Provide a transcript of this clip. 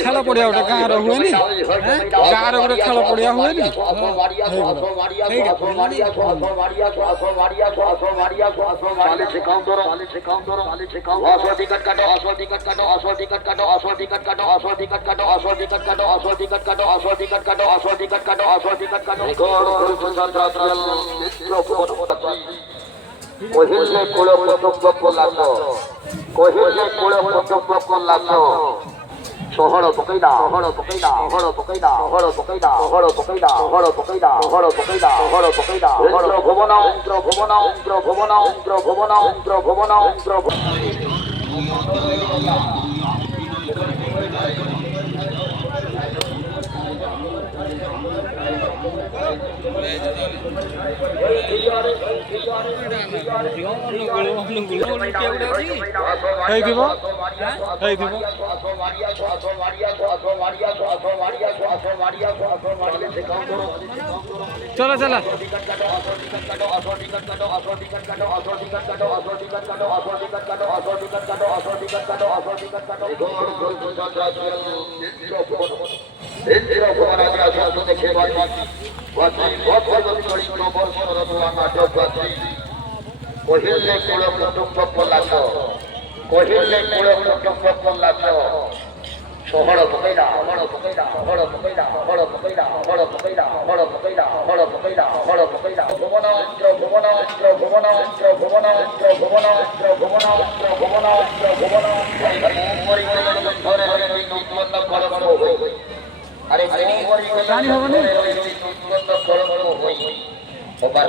খেলা পড়িয়া ওটা গাঁর হুয়েনি গাঁর উপরে খেলা পড়িয়া হুয়েনি কহিলে কুলে কর্তব্য করলাম কহিলে কুলে কর্তব্য করলাম শহর পকাইদা শহর পকাইদা শহর পকাইদা শহর পকাইদা শহর পকাইদা শহর পকাইদা শহর পকাইদা শহর পকাইদা ইন্দ্র ভুবন ইন্দ্র ভুবন ইন্দ্র ভুবন ইন্দ্র ভুবন ইন্দ্র ভুবন ইন্দ্র চলো চলো কহিলে কুলে কুটুম্ব করলাছ কহিলে কুলে কুটুম্ব করলাছ শহর পকাইদা শহর পকাইদা শহর পকাইদা শহর পকাইদা শহর পকাইদা শহর পকাইদা শহর পকাইদা শহর পকাইদা ভুবন ইন্দ্র ভুবন ইন্দ্র ভুবন ইন্দ্র ভুবন ইন্দ্র ভুবন ইন্দ্র ভুবন ইন্দ্র ভুবন ইন্দ্র ভুবন মরি ধরে উৎপন্ন করব আরে মরি জানি হবে না উৎপন্ন করব হই ওবার